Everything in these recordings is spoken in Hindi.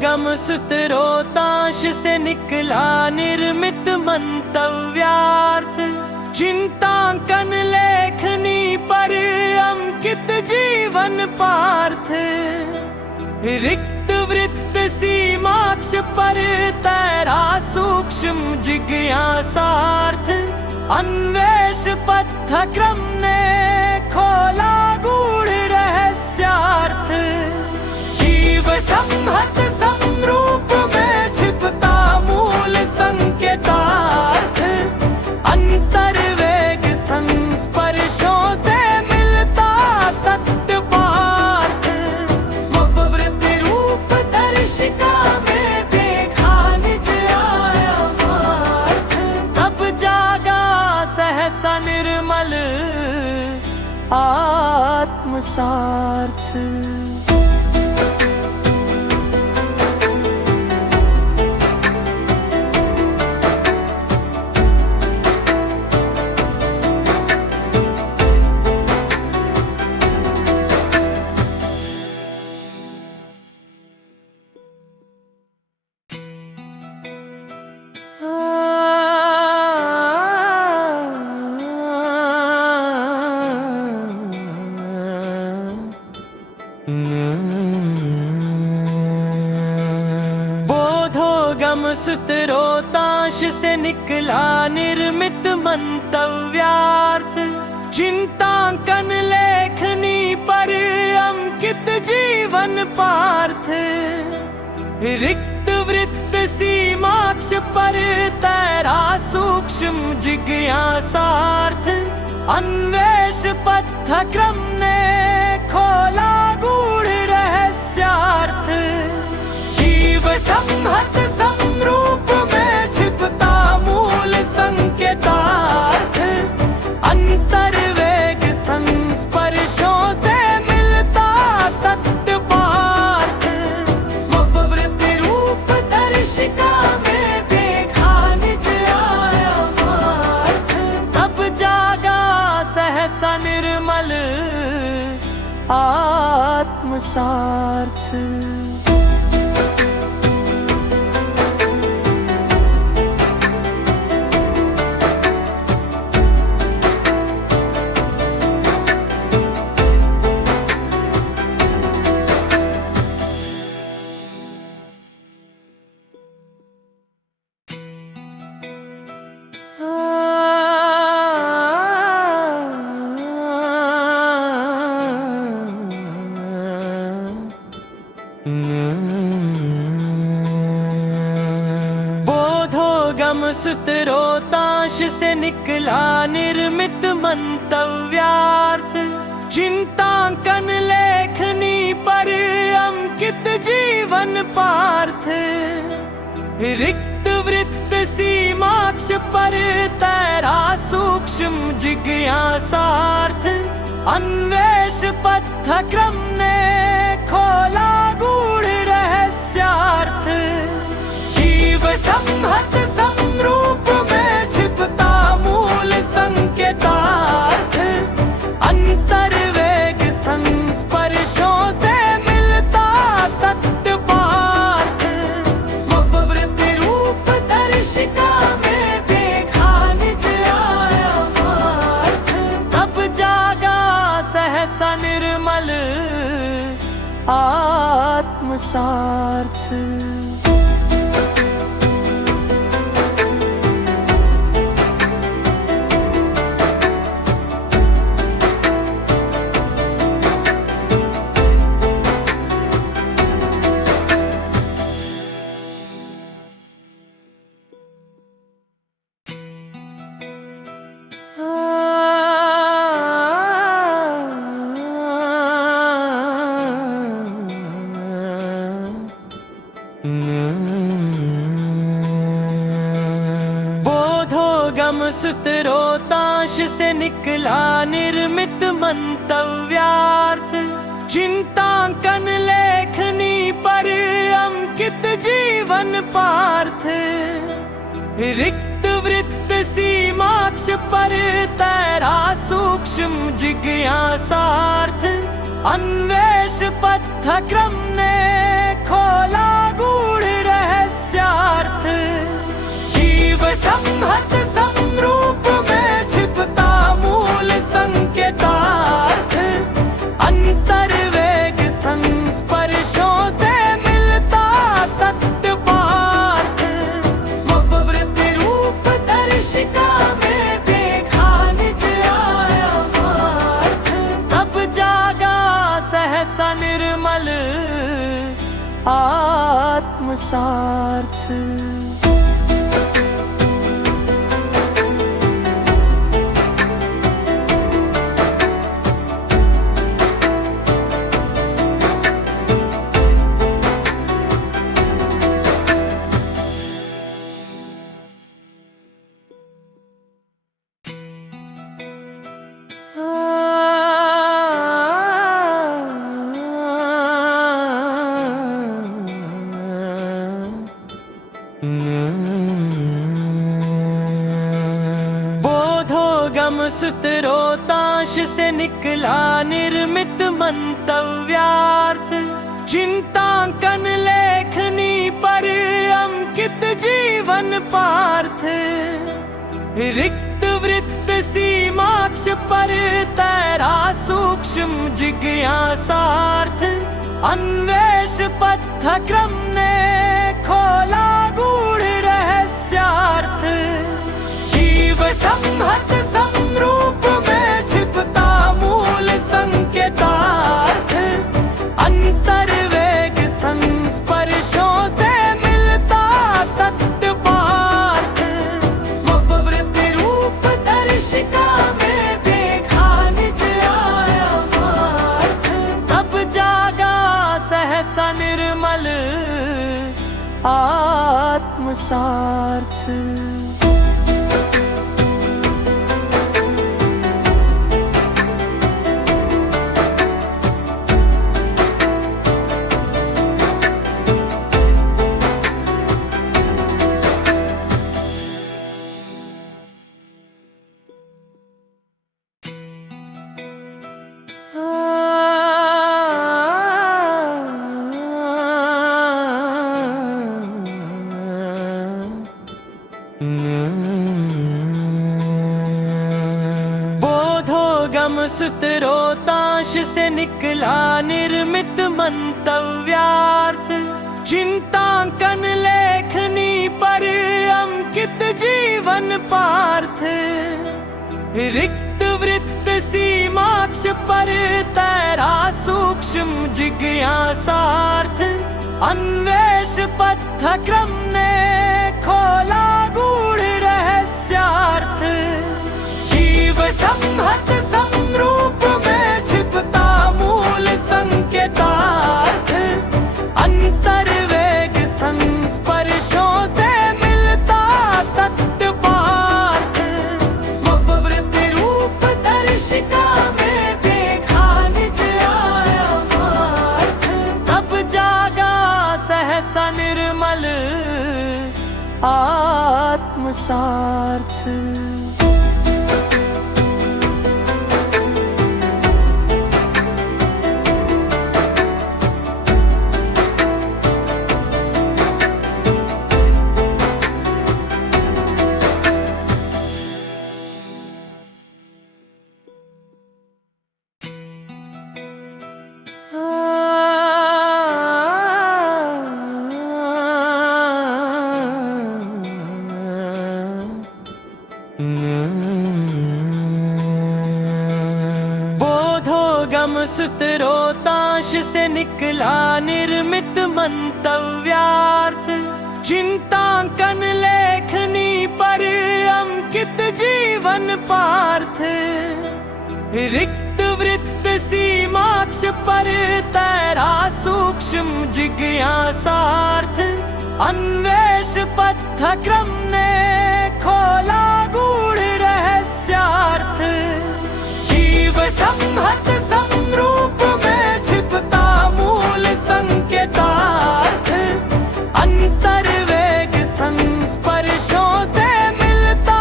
बोधोगम सूत्रोतांश से निकला निर्मित मंतव्यार्थ। चिंतांकन लेखनी पर अंकित जीवन पार्थ। रिक्त वृत्त सीमाक्ष पर तैरा सूक्ष्म जिज्ञासार्थ। अन्वेष पथक्रम ने खोला गूढ़ रहस्यार्थ। जीव संहत समरूप में छिपता मूल संकेतार्थ। अंतर्वेग संस्पर्शों से मिलता सत्य पार्थ। स्ववृत्ति रूप दर्शिका में देखा निज आयामार्थ। तब जागा सहसा निर्मल आत्म सार्थ। बोधोगम सूत्रोतांश से निकला निर्मित मंतव्यार्थ। चिंतांकन लेखनी पर अंकित जीवन पार्थ। रिक्त वृत्त सीमाक्ष पर तैरा सूक्ष्म जिज्ञासार्थ। अन्वेष पथक्रम ने खोला गूढ़ रहस्यार्थ। जीव संहत समरूप में छिपता मूल संकेतार्थ। अंतर्वेग संस्पर्शों से मिलता सत्य पार्थ। स्ववृत्ति रूप दर्शिका में देखा निज आयामार्थ। तब जागा सहसा निर्मल आत्म सार्थ। बोधोगम सूत्रोतांश से निकला निर्मित मंतव्यार्थ। चिंतांकन लेखनी पर अंकित जीवन पार्थ। रिक्त वृत्त सीमाक्ष पर तैरा सूक्ष्म जिज्ञासार्थ। अन्वेष पथक्रम ने खोला गूढ़ रहस्यार्थ। जीव संहत समरूप में छिपता मूल संकेतार्थ। अंतर्वेग संस्पर्शों से मिलता सत्य पार्थ। स्ववृत्ति रूप दर्शिका में देखा निज आयामार्थ। तब जागा सहसा निर्मल आत्म सार्थ। बोधोगम सूत्रोतांश से निकला निर्मित मंतव्यार्थ। चिंतांकन लेखनी पर अंकित जीवन पार्थ। रिक्त वृत्त सीमाक्ष पर तैरा सूक्ष्म जिज्ञासार्थ। अन्वेष पथक्रम ने खोला गूढ़ आत्मसार्थ। बोधोगम सूत्रोतांश से निकला निर्मित मंतव्यार्थ। चिंतांकन लेखनी पर अंकित जीवन पार्थ। रिक्त वृत्त सीमाक्ष पर तैरा सूक्ष्म जिज्ञासार्थ। अन्वेष पथक्रम ने खोला गूढ़ रहस्यार्थ। जीव संहत समरूप में छिपता मूल संकेतार्थ। अंतर्वेग संस्पर्शों से मिलता सत्य पार्थ। स्ववृत्ति रूप दर्शिका में देखा निज आयामार्थ। तब जागा सहसा निर्मल आत्मसार्थ। बोधोगम सूत्रोतांश से निकला निर्मित मंतव्यार्थ। चिंतांकन लेखनी पर अंकित जीवन पार्थ। रिक्त वृत्त सीमाक्ष पर तैरा सूक्ष्म जिज्ञासार्थ। अन्वेष पथक्रम ने खोला गूढ़ रहस्यार्थ। जीव संहत समरूप में छिपता मूल संकेतार्थ। अंतर्वेग संस्पर्शों से मिलता सत्य पार्थ। स्ववृत्ति रूप दर्शिका में देखा निज आयामार्थ। तब जागा सहसा निर्मल आत्मसार्थ। बोधोगम सूत्रोतांश से निकला निर्मित मंतव्यार्थ। चिंतांकन लेखनी पर अंकित जीवन पार्थ। रिक्त वृत्त सीमाक्ष पर तैरा सूक्ष्म जिज्ञासार्थ। अन्वेष पथक्रम ने खोला गूढ़ रहस्यार्थ। जीव संहत समरूप में छिपता मूल संकेतार्थ। अंतर्वेग संस्पर्शों से मिलता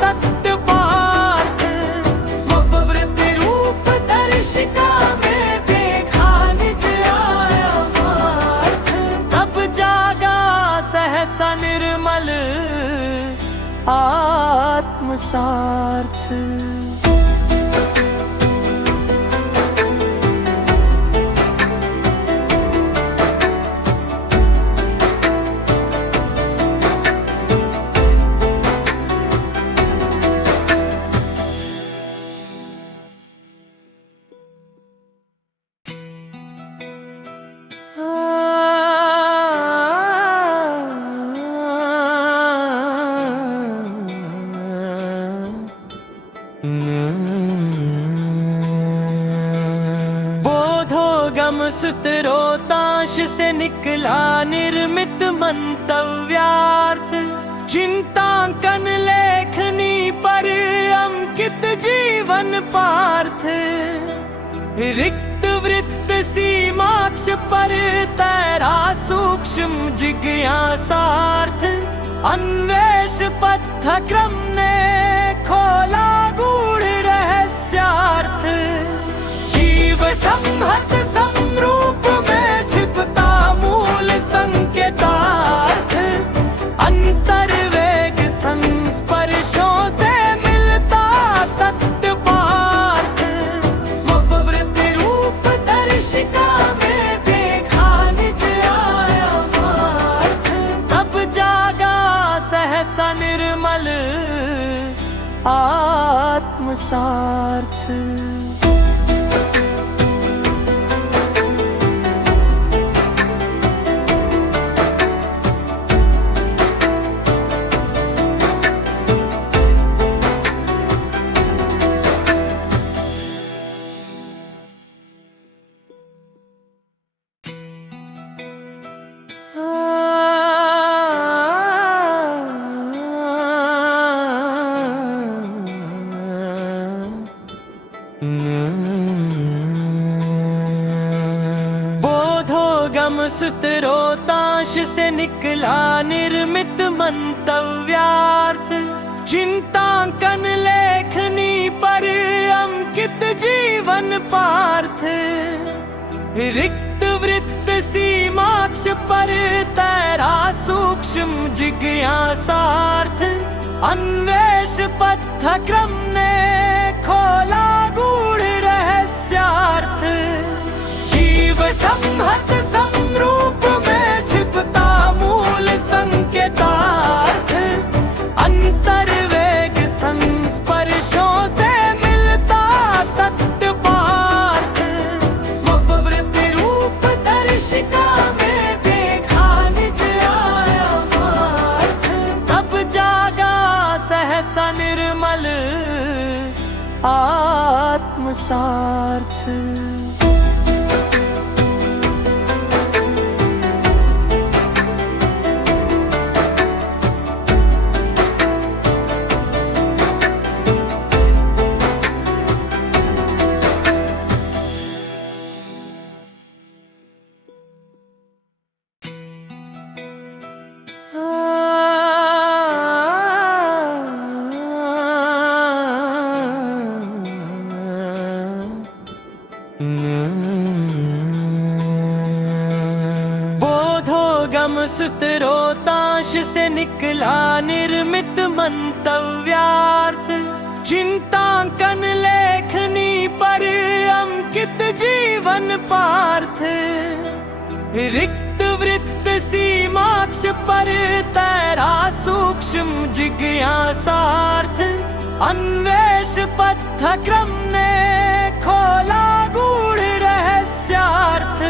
सत्य पार्थ। स्ववृत्ति रूप दर्शिका में देखा निज आयामार्थ। तब जागा सहसा निर्मल आत्मसार्थ। सूत्रोतांश से निकला निर्मित मंतव्यार्थ। चिंतांकन लेखनी पर अंकित जीवन पार्थ। रिक्त वृत्त सीमाक्ष पर तैरा सूक्ष्म जिज्ञासार्थ। अन्वेष पथक्रम ने खोला गूढ़ रहस्यार्थ। जीव संहत समरूप में छिपता मूल संकेतार्थ। अंतर्वेग संस्पर्शों से मिलता सत्य पार्थ। स्ववृत्ति रूप दर्शिका में देखा निज आयामार्थ। तब जागा सहसा निर्मल आत्मसार्थ। बोधोगम सूत्रोतांश से निकला निर्मित मंतव्यार्थ। चिंतांकन लेखनी पर अंकित जीवन पार्थ। रिक्त वृत्त सीमाक्ष पर तैरा सूक्ष्म जिज्ञासार्थ। अन्वेष पथक्रम ने खोला गूढ़ रहस्यार्थ। जीव संहत समरूप में छिपता मूल संकेतार्थ। अंतर्वेग संस्पर्शों से मिलता सत्य पार्थ। स्ववृत्ति रूप दर्शिका में देखा निज आयामार्थ। तब जागा सहसा निर्मल आत्मसार्थ। बोधोगम सूत्रोतांश से निकला निर्मित मंतव्यार्थ। चिंतांकन लेखनी पर अंकित जीवन पार्थ। रिक्त वृत्त सीमाक्ष पर तैरा सूक्ष्म जिज्ञासार्थ। अन्वेष पथक्रम ने खोला गूढ़ रहस्यार्थ।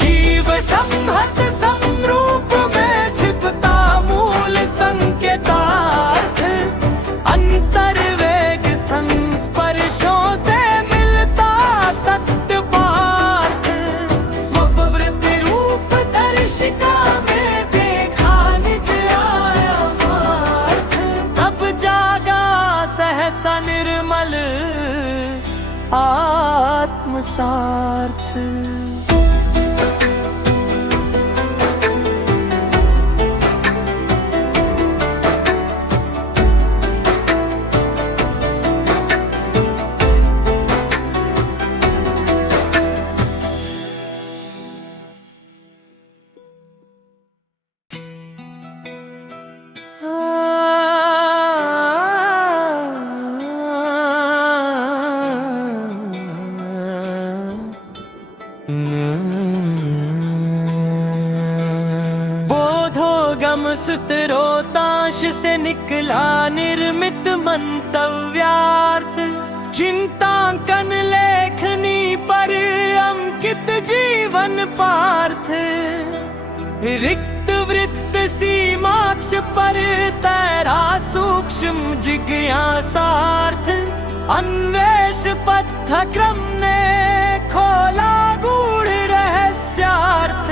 जीव संहत समरूप में छिपता मूल संकेतार्थ। अंतर्वेग संस्पर्शों से मिलता सत्य पार्थ। स्ववृत्ति रूप दर्शिका में देखा निज आयामार्थ। तब जागा सहसा निर्मल आत्मसार्थ। बोधोगम सूत्रोतांश से निकला निर्मित मंतव्यार्थ। चिंतांकन लेखनी पर अंकित जीवन पार्थ। रिक्त वृत्त सीमाक्ष पर तैरा सूक्ष्म जिज्ञासार्थ। अन्वेष पथक्रम ने खोला गूढ़ रहस्यार्थ।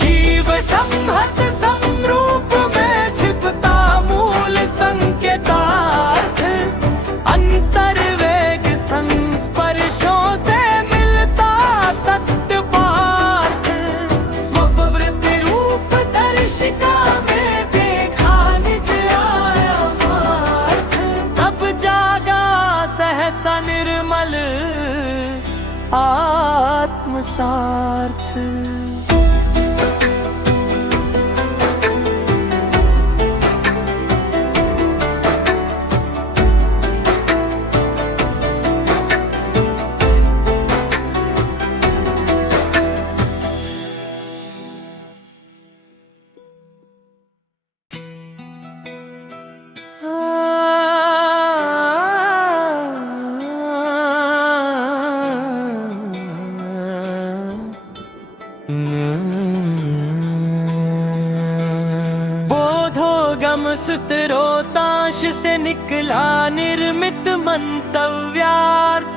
जीव संहत समरूप में छिपता मूल संकेतार्थ। अंतर्वेग संस्पर्शों से मिलता सत्य पार्थ। स्ववृत्ति रूप दर्शिका में देखा निज आयामार्थ। तब जागा सहसा निर्मल आत्मसार्थ। बोधोगम सूत्रोतांश से निकला निर्मित मंतव्यार्थ।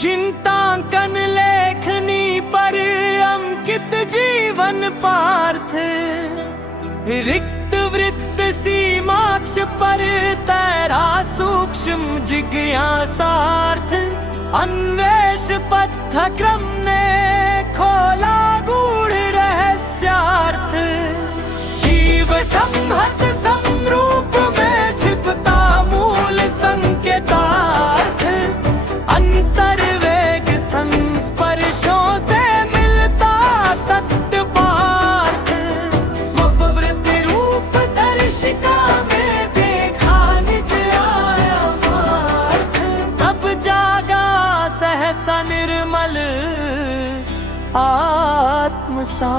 चिंतांकन लेखनी पर अंकित जीवन पार्थ। रिक्त वृत्त सीमाक्ष पर तैरा सूक्ष्म जिज्ञासार्थ। अन्वेष पथक्रम ने खोला गूढ़ रहस्यार्थ। जीव संहत समरूप में छिपता मूल संकेतार्थ। अंतर्वेग संस्पर्शों से मिलता सत्य पार्थ। स्ववृत्ति रूप दर्शिका में देखा निज आयामार्थ। तब जागा सहसा निर्मल आत्मसार्थ।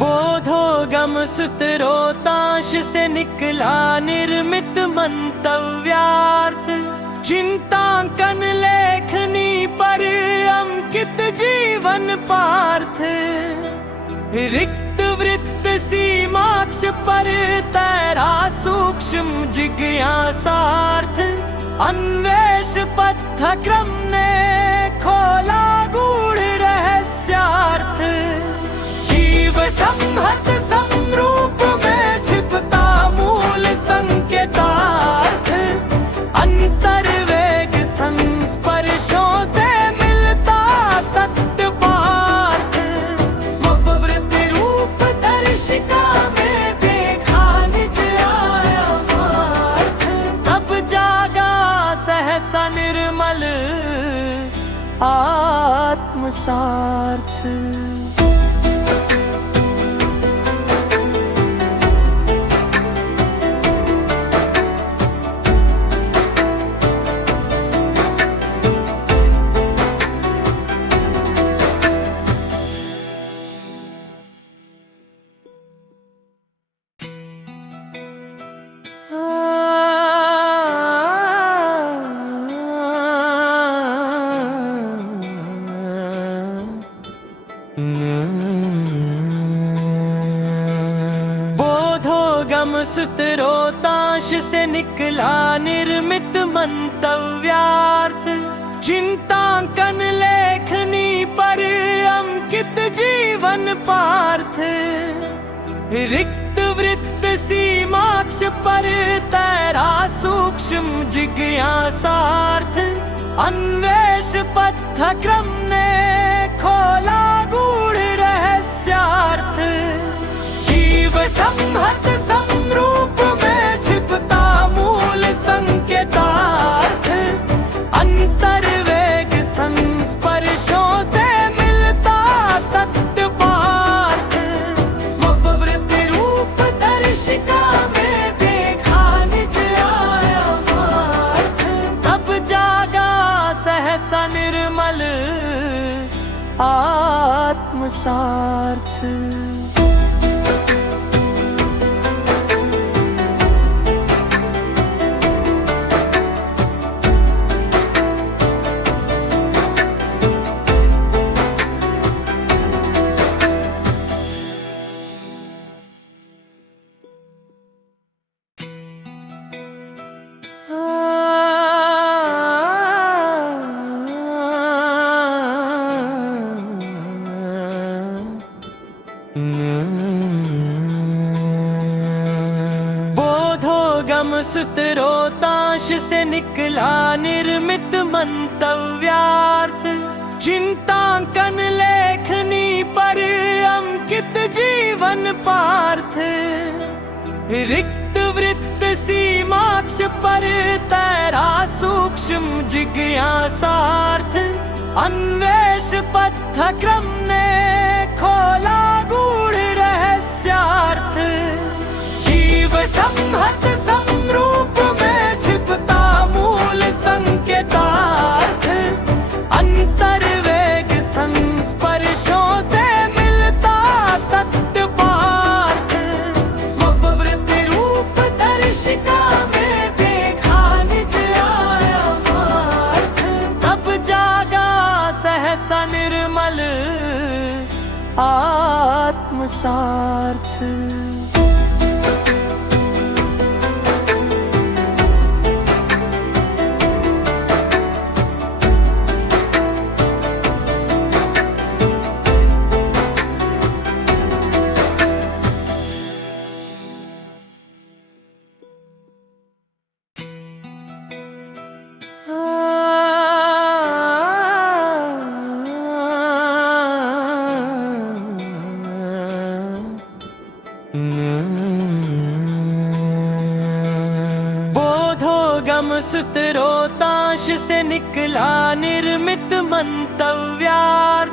बोधोगम सूत्रोतांश से निकला निर्मित मंतव्यार्थ। चिंतांकन लेखनी पर अंकित जीवन पार्थ। रिक्त वृत्त सीमाक्ष पर तैरा सूक्ष्म जिज्ञासार्थ। अन्वेष पथक्रम ने खोला गूढ़ रहस्यार्थ। जीव संहत समरूप में छिपता मूल संकेतार्थ। अंतर्वेग संस्पर्शों से मिलता सत्य पार्थ। स्ववृत्ति रूप दर्शिका में देखा निज आयामार्थ। तब जागा सहसा निर्मल आत्मसार्थ। बोधोगम सूत्रोतांश से निकला निर्मित मंतव्यार्थ। चिंतांकन लेखनी पर अंकित जीवन पार्थ। रिक्त वृत्त सीमाक्ष पर तैरा सूक्ष्म जिज्ञासार्थ। अन्वेष पथक्रम ने खोला गूढ़ रहस्यार्थ। जीव संहत समरूप में छिपता मूल संकेतार्थ। अंतर्वेग संस्पर्शों से मिलता सत्य पार्थ। स्ववृत्ति रूप दर्शिका में देखा निज आयामार्थ। तब जागा सहसा आत्मसार्थ। बोधोगम सूत्रोतांश से निकला निर्मित मंतव्यार्थ। चिंतांकन लेखनी पर अंकित जीवन पार्थ। रिक्त वृत्त सीमाक्ष पर तैरा सूक्ष्म जिज्ञासार्थ। अन्वेष पथक्रम ने खोला गूढ़ रहस्यार्थ। जीव संहत समरूप में छिपता मूल संकेतार्थ। अंतर्वेग संस्पर्शों से मिलता सत्य पार्थ। स्ववृत्ति रूप दर्शिका में देखा निज आयामार्थ। तब जागा सहसा निर्मल आत्मसार्थ। बोधोगम सूत्रोतांश से निकला निर्मित मंतव्यार्थ।